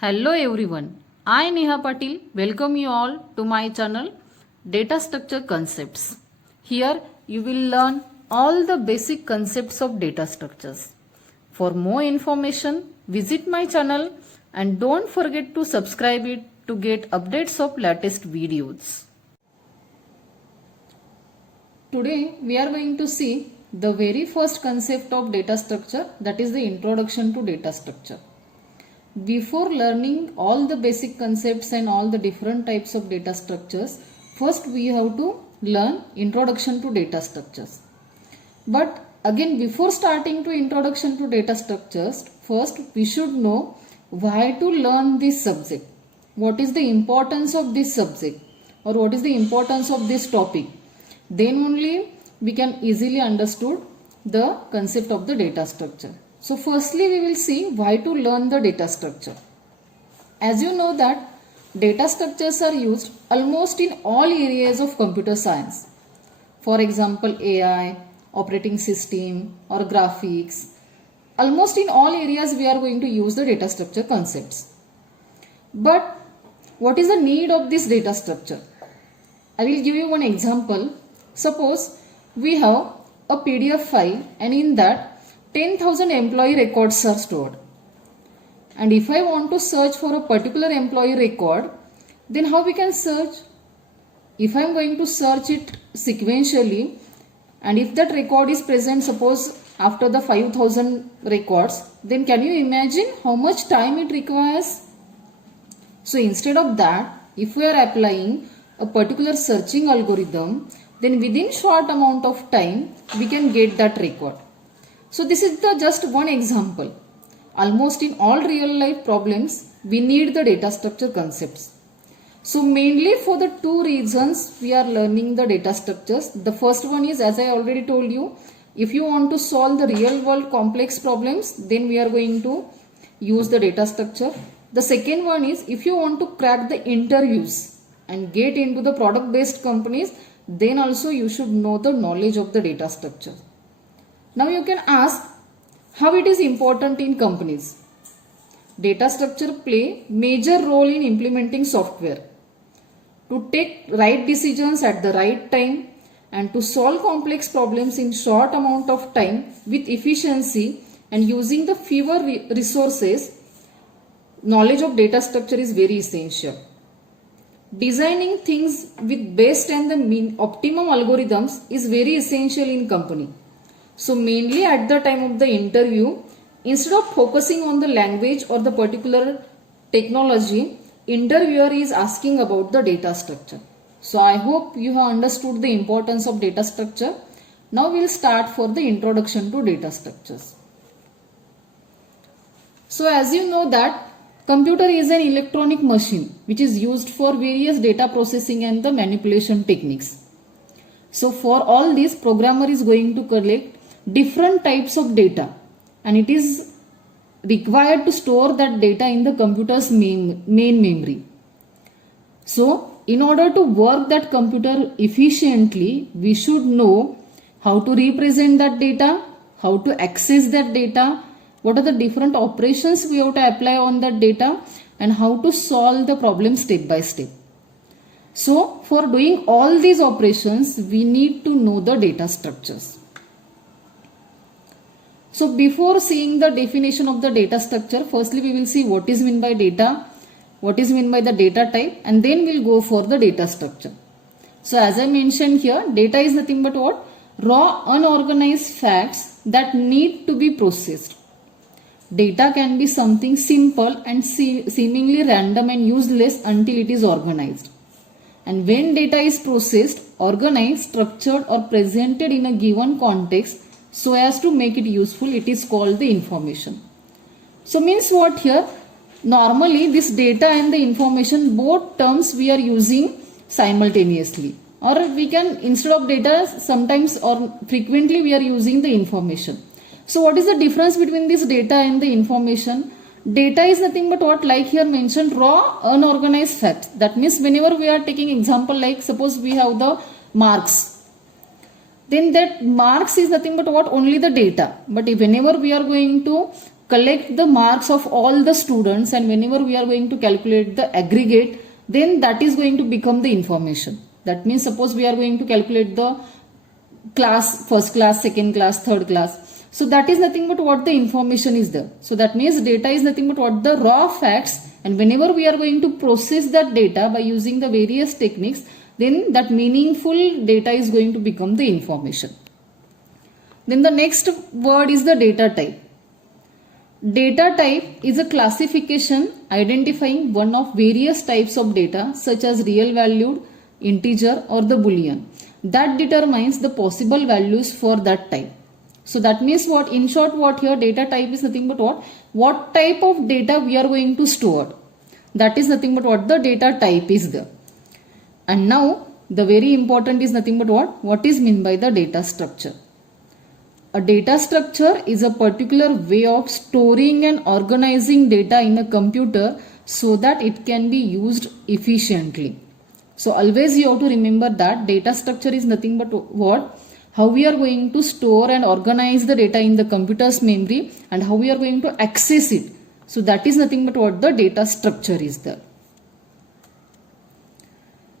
Hello everyone, I Neha Patil welcome you all to my channel Data Structure Concepts. Here you will learn all the basic concepts of data structures. For more information, visit my channel and don't forget to subscribe it to get updates of latest videos. Today we are going to see the very first concept of data structure, that is the introduction to data structure. Before learning all the basic concepts and all the different types of data structures, first we have to learn introduction to data structures. But again, before starting to introduction to data structures, first we should know why to learn this subject. What is the importance of this subject, or what is the importance of this topic? Then only we can easily understood the concept of the data structure. So firstly we will see why to learn the data structure. As you know that data structures are used almost in all areas of computer science. For example, AI, operating system or graphics. Almost in all areas we are going to use the data structure concepts. But what is the need of this data structure? I will give you one example. Suppose we have a PDF file and in that 10,000 employee records are stored. And if I want to search for a particular employee record, then how we can search? If I am going to search it sequentially, and if that record is present, suppose after the 5,000 records, then can you imagine how much time it requires? So instead of that, if we are applying a particular searching algorithm, then within short amount of time, we can get that record. So this is just one example. Almost in all real life problems, we need the data structure concepts. So mainly for the two reasons we are learning the data structures. The first one is, as I already told you, if you want to solve the real world complex problems, then we are going to use the data structure. The second one is, if you want to crack the interviews and get into the product based companies, then also you should know the knowledge of the data structure. Now you can ask how it is important in companies. Data structure play major role in implementing software to take right decisions at the right time and to solve complex problems in short amount of time with efficiency and using the fewer resources. Knowledge of data structure is very essential. Designing things with best and the optimum algorithms is very essential in company. So mainly at the time of the interview, instead of focusing on the language or the particular technology, interviewer is asking about the data structure. So I hope you have understood the importance of data structure. Now we will start for the introduction to data structures. So as you know that computer is an electronic machine which is used for various data processing and the manipulation techniques. So for all this, programmer is going to collect different types of data and it is required to store that data in the computer's main memory. So in order to work that computer efficiently, we should know how to represent that data, how to access that data, what are the different operations we have to apply on that data, and how to solve the problem step by step. So for doing all these operations, we need to know the data structures. So before seeing the definition of the data structure, firstly we will see what is meant by data, what is meant by the data type, and then we'll go for the data structure. So as I mentioned here, data is nothing but what? Raw unorganized facts that need to be processed. Data can be something simple and seemingly random and useless until it is organized. And when data is processed, organized, structured or presented in a given context so as to make it useful, it is called the information. So means what here? Normally this data and the information, both terms we are using simultaneously. Or we can, instead of data, sometimes or frequently we are using the information. So what is the difference between this data and the information? Data is nothing but what, like here mentioned, raw unorganized facts. That means whenever we are taking example, like suppose we have the marks, then that marks is nothing but what, only the data. But if whenever we are going to collect the marks of all the students, and whenever we are going to calculate the aggregate, then that is going to become the information. That means suppose we are going to calculate the class, first class, second class, third class. So that is nothing but what the information is there. So that means data is nothing but what the raw facts, and whenever we are going to process that data by using the various techniques, then that meaningful data is going to become the information. Then the next word is the data type. Data type is a classification identifying one of various types of data such as real valued, integer or the boolean that determines the possible values for that type. So that means what, in short, what here data type is nothing but what type of data we are going to store. That is nothing but what the data type is there. And now the very important is nothing but what is meant by the data structure. A data structure is a particular way of storing and organizing data in a computer so that it can be used efficiently. So always you have to remember that data structure is nothing but how we are going to store and organize the data in the computer's memory and how we are going to access it. So that is nothing but what the data structure is there.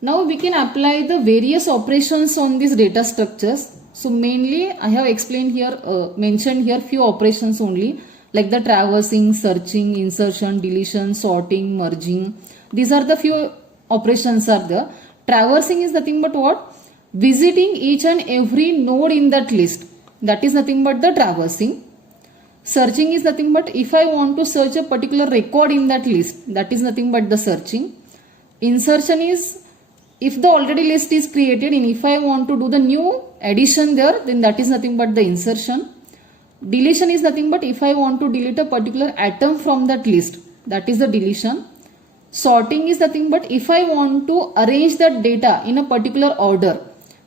Now we can apply the various operations on these data structures. So mainly I have explained here, mentioned here few operations only, like the traversing, searching, insertion, deletion, sorting, merging. These are the few operations are there. Traversing is nothing but what? Visiting each and every node in that list. That is nothing but the traversing. Searching is nothing but if I want to search a particular record in that list. That is nothing but the searching. Insertion is if the already list is created and if I want to do the new addition there, then that is nothing but the insertion. Deletion is nothing but if I want to delete a particular atom from that list. That is the deletion. Sorting is nothing but if I want to arrange that data in a particular order.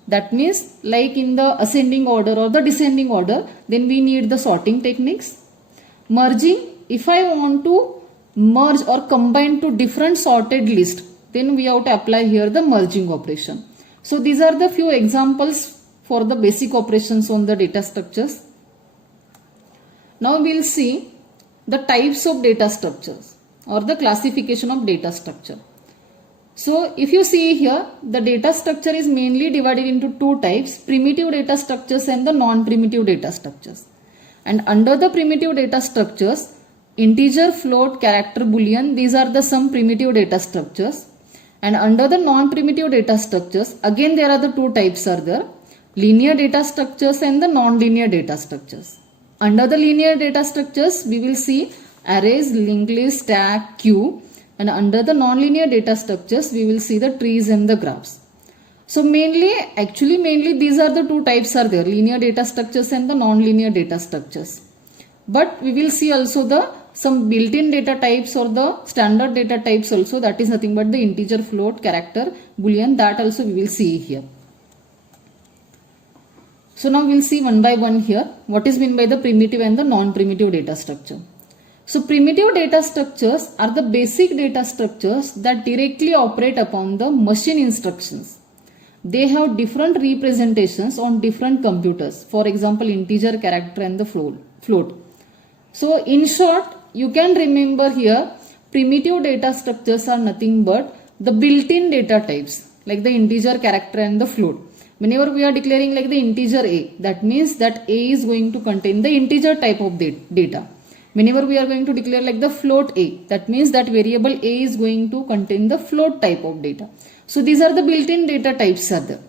That means like in the ascending order or the descending order, then we need the sorting techniques. Merging, if I want to merge or combine two different sorted lists, then we have to apply here the merging operation. So these are the few examples for the basic operations on the data structures. Now we will see the types of data structures or the classification of data structure. So if you see here, the data structure is mainly divided into two types, primitive data structures and the non-primitive data structures. And under the primitive data structures, integer, float, character, boolean, these are the some primitive data structures. And under the non-primitive data structures, again there are the two types are there, linear data structures and the non-linear data structures. Under the linear data structures, we will see arrays, linked list, stack, queue. And under the non-linear data structures, we will see the trees and the graphs. So mainly these are the two types are there, linear data structures and the non-linear data structures. But we will see also some built-in data types or the standard data types also, that is nothing but the integer, float, character, boolean, that also we will see here. So now we will see one by one here what is meant by the primitive and the non-primitive data structure. So primitive data structures are the basic data structures that directly operate upon the machine instructions. They have different representations on different computers. For example, integer, character and the float. So in short, you can remember here primitive data structures are nothing but the built-in data types like the integer, character and the float. Whenever we are declaring like the integer a, that means that a is going to contain the integer type of data. Whenever we are going to declare like the float a, that means that variable a is going to contain the float type of data. So these are the built-in data types are there.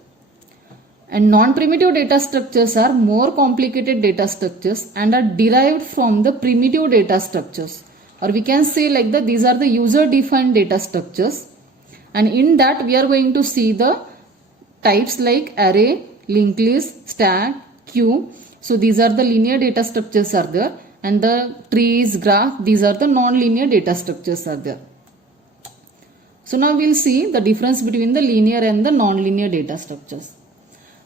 And non-primitive data structures are more complicated data structures and are derived from the primitive data structures. Or we can say like that these are the user-defined data structures. And in that we are going to see the types like array, linked list, stack, queue. So these are the linear data structures are there. And the trees, graph, these are the non-linear data structures are there. So now we will see the difference between the linear and the non-linear data structures.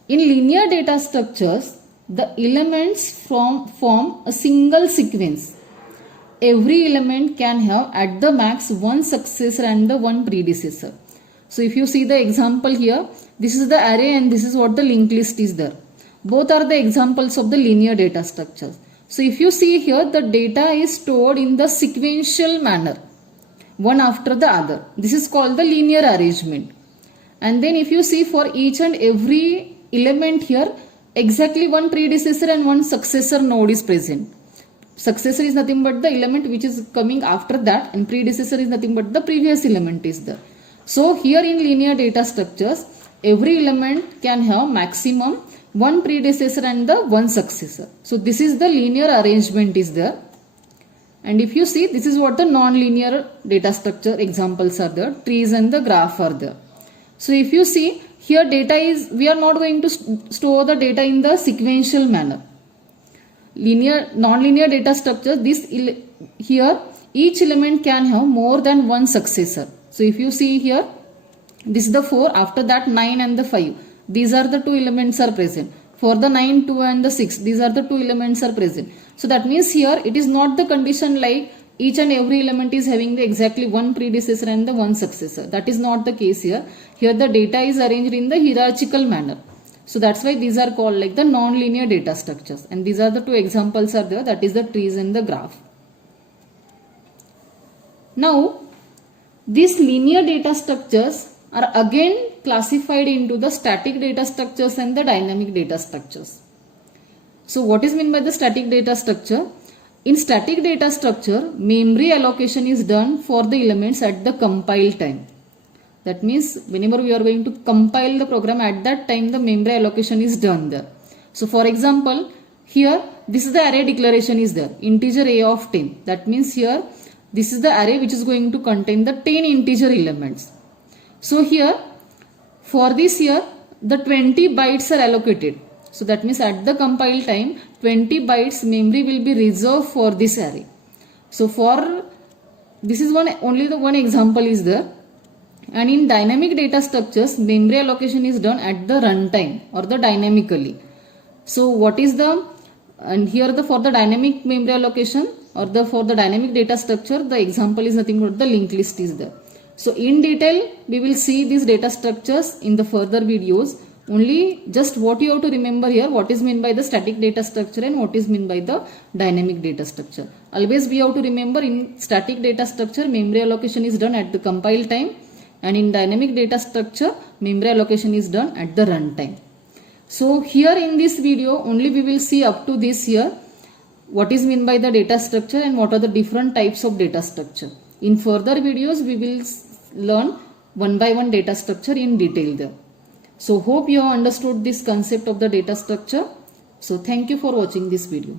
In linear data structures, the elements form a single sequence. Every element can have at the max one successor and the one predecessor. So if you see the example here, this is the array and this is what the linked list is there. Both are the examples of the linear data structures. So if you see here, the data is stored in the sequential manner, one after the other. This is called the linear arrangement. And then if you see, for each and every element here, exactly one predecessor and one successor node is present. Successor is nothing but the element which is coming after that, and predecessor is nothing but the previous element is there. So here in linear data structures, every element can have maximum one predecessor and the one successor. So this is the linear arrangement is there. And if you see, this is what the non-linear data structure examples are there. Trees and the graph are there. So if you see here, data is, we are not going to store the data in the sequential manner. Linear, non-linear data structure, here each element can have more than one successor. So if you see here, this is the 4, after that 9 and the 5. These are the two elements are present. For the 9, 2 and the 6, these are the two elements are present. So that means here it is not the condition like each and every element is having the exactly one predecessor and the one successor. That is not the case here. Here the data is arranged in the hierarchical manner. So that's why these are called like the non-linear data structures. And these are the two examples are there, that is the trees and the graph. Now, these linear data structures are again classified into the static data structures and the dynamic data structures. So what is meant by the static data structure? In static data structure, memory allocation is done for the elements at the compile time. That means whenever we are going to compile the program, at that time the memory allocation is done there. So for example, here this is the array declaration is there, integer a of 10. That means here this is the array which is going to contain the 10 integer elements. So here for this here the 20 bytes are allocated. So that means at the compile time 20 bytes memory will be reserved for this array. So for this is only the one example is there. And in dynamic data structures, memory allocation is done at the runtime or the dynamically. So what is the, and here the for the dynamic memory allocation or the for the dynamic data structure, the example is nothing but the linked list is there. So in detail we will see these data structures in the further videos. Only just what you have to remember here, what is meant by the static data structure and what is meant by the dynamic data structure. Always we have to remember, in static data structure memory allocation is done at the compile time, and in dynamic data structure memory allocation is done at the runtime. So here in this video only we will see up to this here what is meant by the data structure and what are the different types of data structure. In further videos we will learn one by one data structure in detail there. So hope you have understood this concept of the data structure. So thank you for watching this video.